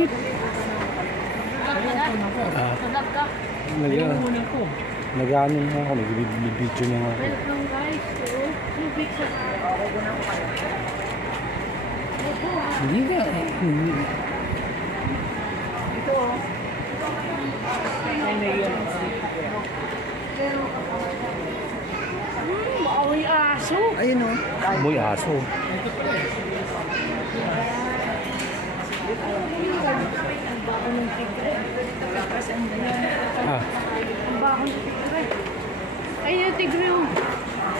Init. Nag-ano nga ako, nag-video na nga ako. Welcome guys to Subic sa Hindi nga. ito oh. Amoy aso. Ayun o. Amoy aso. Ang baho ng tigre. Ang baho ng tigre. Ayun yung tigre oh.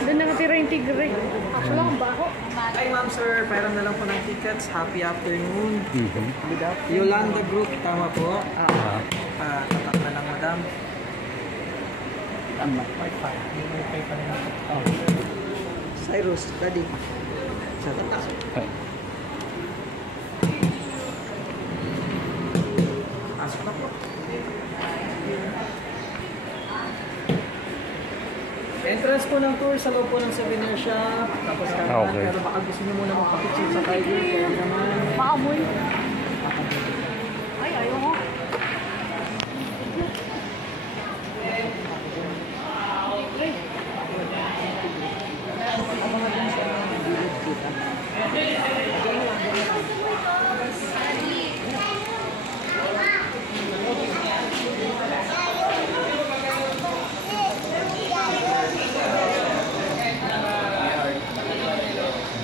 Doon nakatira yung tigre. Actually ang baho. Hi ma'am sir, pairam na lang po ng tickets. Happy afternoon. Good afternoon. Yolanda Group, tama po. Tatak na lang madam. Tama. Wi-Fi. Yung Wi-Fi pa rin ako. Cyrus, ready. Sa tatak. Pasok na po. Entrance po ng tour sa loob po ng souvenir shop. Tapos Okay. pero baka gusto nyo muna magpapicture sa tiger. Kaya naman. Maamoy. Ay, ayaw mo.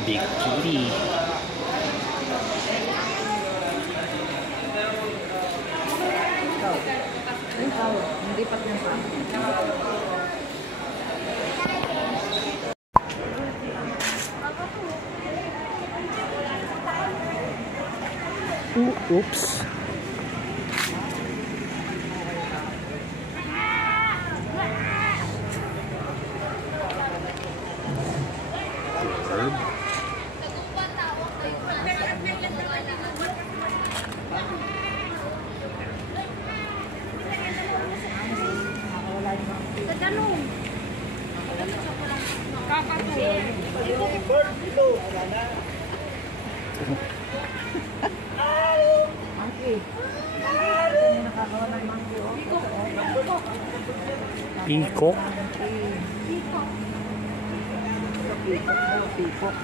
Big kitty. Hindi pa yan sa akin. Oops. Peacock. Peacock.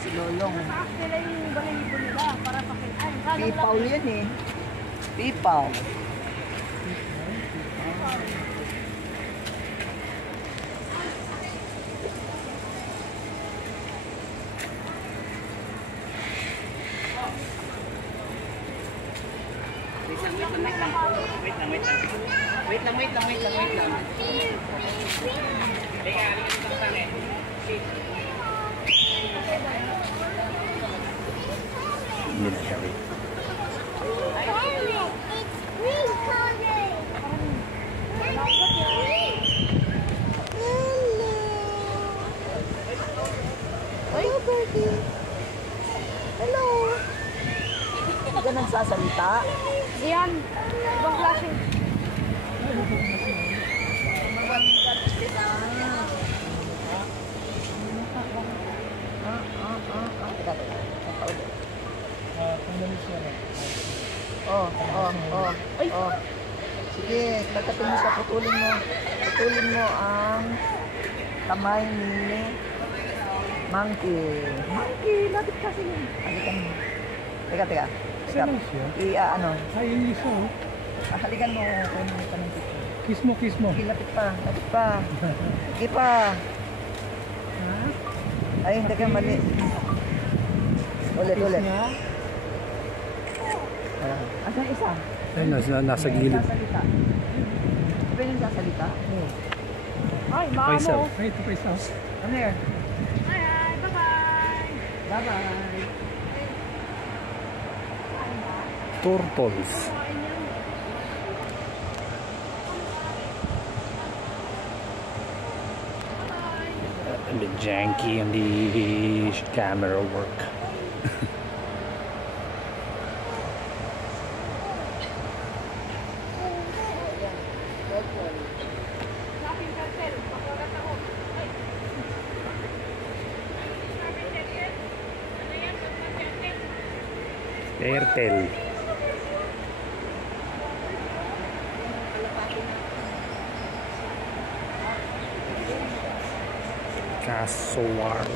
Si Lolong. Sila yung balahibo nila para pakitaan. Pipaw yan eh. Pipaw. Wait lang. Military. Hello. Hindi ka nagsasalita? Yan. Ibang klase. Sige, pagdating mo sa putulin mo ang kamay ni Monkey. Monkey, lapit kasi yun. Halikan mo. Teka. Ano? Ay, English oh. Halikan mo. Kunin mo ka ng picture. Kiss mo. Sige, lapit pa. Sige pa. Ay, hindi ka mali. Ulit. Asan isa? Ay, nasa gilid. Sasalita. Iba yung sasalita? Ay, maamo. Ay, ito pa isa. Come here. Hi, bye-bye. Bye-bye. Turtles. A bit janky on the camera work. Airtel. Kasuwar.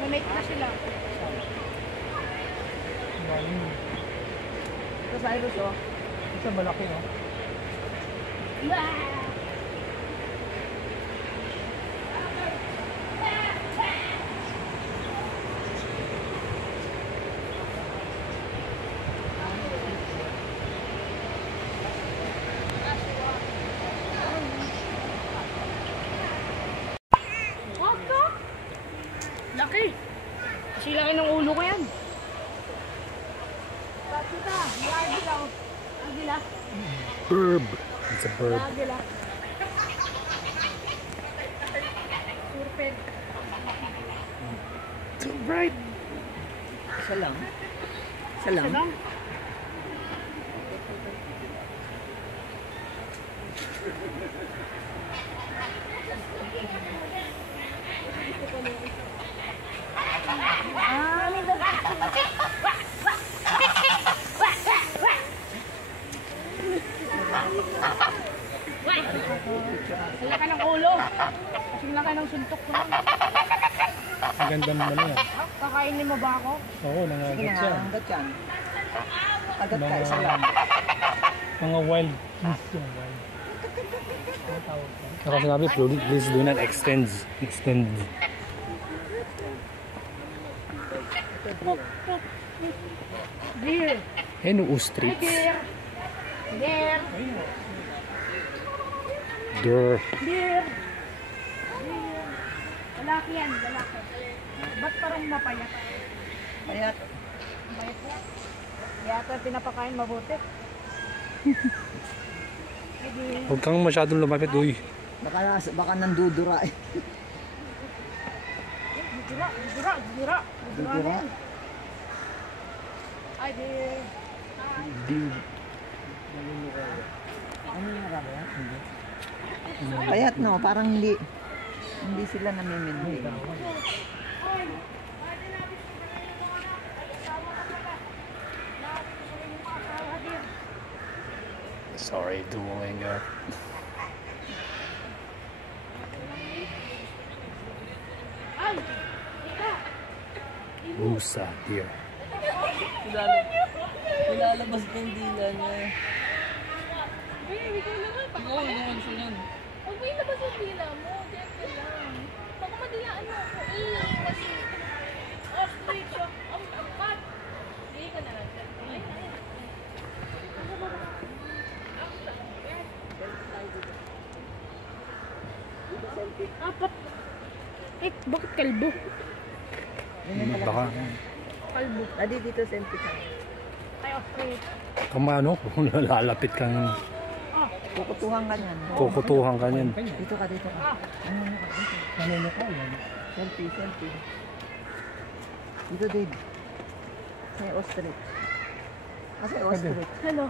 Mamake na sila. Ito sa Cyrus, oh. Isa malaki, oh. Laki! Kasi laki ng ulo ko yan. Bakita, agila oh. Agila. Bird. It's a bird. Agila. Surfed. Too bright. Isa lang. Isa lang. Isa lang. Laki ng ulo. Kasing laki ng suntok ko. Ang ganda mo na yan. Kakainin mo ba ako? Oo, Sige nangagat na nga, siya. hanggat yan. Agad ka, isa lang. Mga wild geese yan. Wild. Saka sinabi, please do not extend. Deer. Eh, no Hey, ostrich. deer. Deer. Deer. Deer. Deer. Lalaki yan, lalaki. Ba't parang mapayat? Kaya, Mayat niya. Yata pinapakain mabuti. Hindi. Huwag kang masyadong lumapit, uy. baka nandudura eh. Dudura, dudura, dudura. Dudura na yan. Ay, deer. Ano yung marami yan? Hindi. Payat no, parang hindi sila namimindi. Sorry, Duolingo. Ay! Ika! Musa deer. Ilalabas ng dila niya. Ikaw naman. Oo, naman siya yan. Huwag mo ilabas yung dila mo. Diyan ka lang. Baka madilaan mo ako. Kasi ostrich ang apat. Hindi ka na lang. Ay, ay. Apat. Eh, bakit kalbo? Baka, Kalbo. Adi dito senti ka. Ay, ostrich. kamano, kung lalapit kang Kukutuhan ka niyan. kukutuhan ka niyan. Dito ka, dito ka. Ano ka yan? Selfie. Dito, Dave. May ostrich. Kasi ostrich. Hello.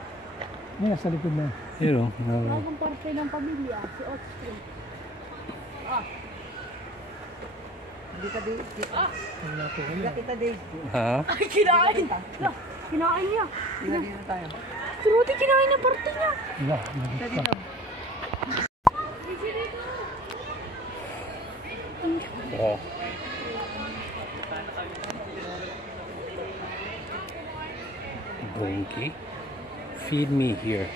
Yan, sa likod na. Yun o. Bagong parte ng pamilya, si ostrich. Hindi ka, Dave. Hindi kita, Dave. Ha? Ay, kinain! Lah, kinain niya. Dito, dito tayo. Si Rudy kinain na parte niya. Wala. Dito, dito. Oh. Blinky. Feed me here.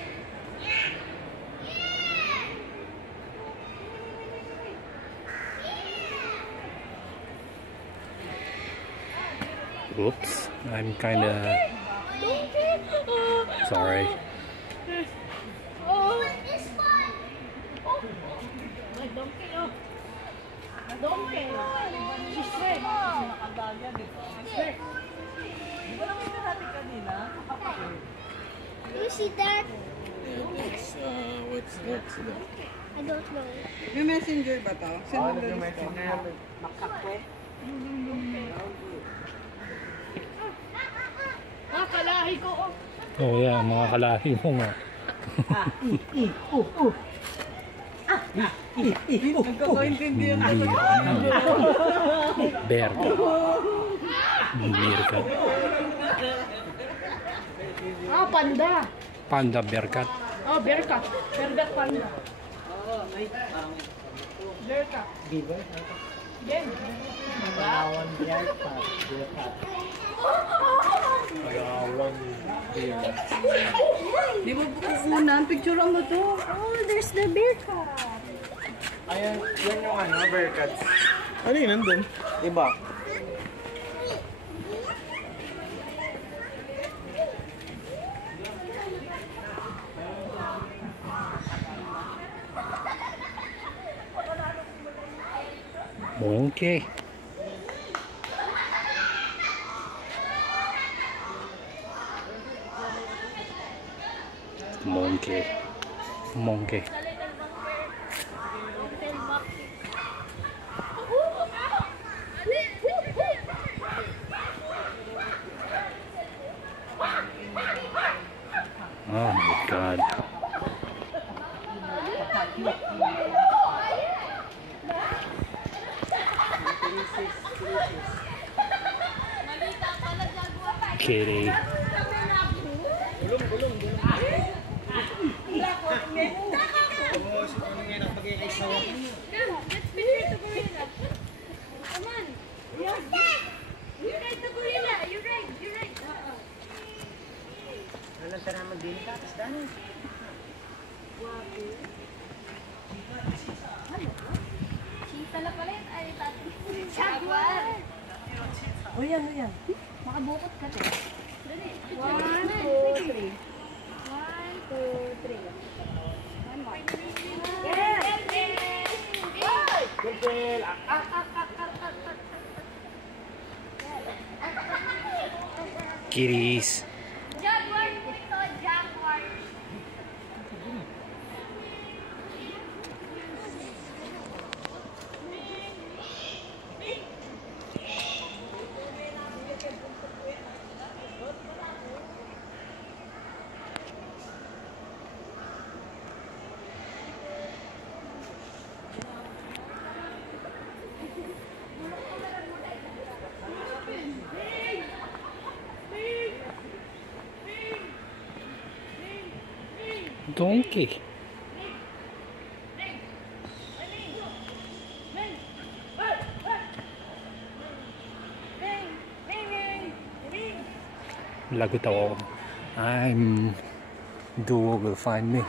Oops, I'm kinda Sorry. Oh. Oh. My donkey, oh. Donkey. She's sick. She's sick. You see that? What's that? I don't know. May messenger ba to? Send mo yung messenger. Ah, kalahi ko, oh. Oh yeah, mga kalahi mo nga. Nagkakaintindi yung Berka. Berka. Ah, panda. Panda berkat. Oh, berkat. Berkat panda. Berkat. Game. Di mo kukunan? Picture mo to. Oh, there's the bear cat. Ayan, yan yung ano, bearcats. Ano yun nandun? Diba? Monkey. Monkey. Monkey. Oh my God. Kitty. Come on. You're right, the gorilla. You're right. You're right. Walang taraman din ka, tapos dano. Cheetah na pala yun. Ay, tati. Jaguar. O yan, o yan. Makabukot ka, te. Dali. 1, 2, 3. 1, 2, 3. One more. Yes! Good girl! Kitties. Jaguar po ito, jaguar. Donkey. Lagot ako. Duo will find me.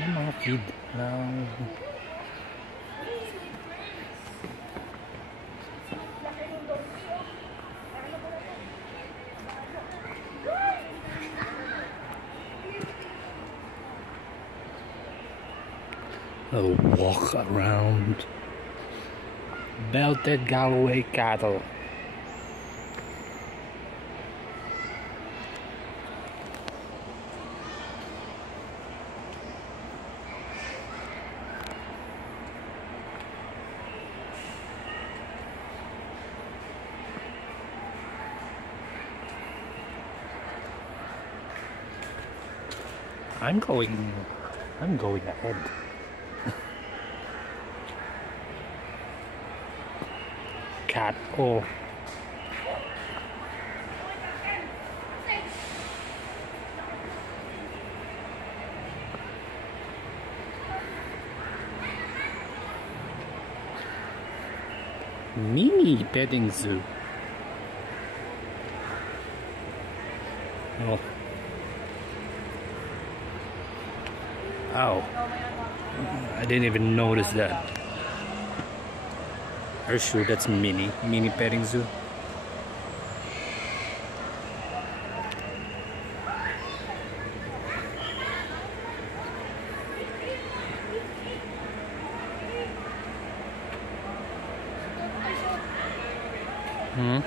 Yung mga feed ng a walk around belted Galloway cattle. I'm going ahead. Cat oh. Mini petting zoo. Oh. Ow. I didn't even notice that. Are you sure that's mini petting zoo? Hmm?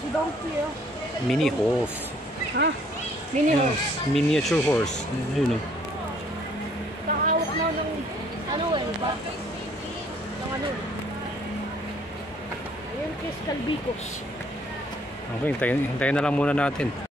Si donkey, oh. Mini horse. Huh? Mini Yeah, horse. miniature horse. You know. Kakahawak na ng ano eh, ba? Ng ano eh. Ayun, Chris Calvicos. Okay, hintayin na lang muna natin.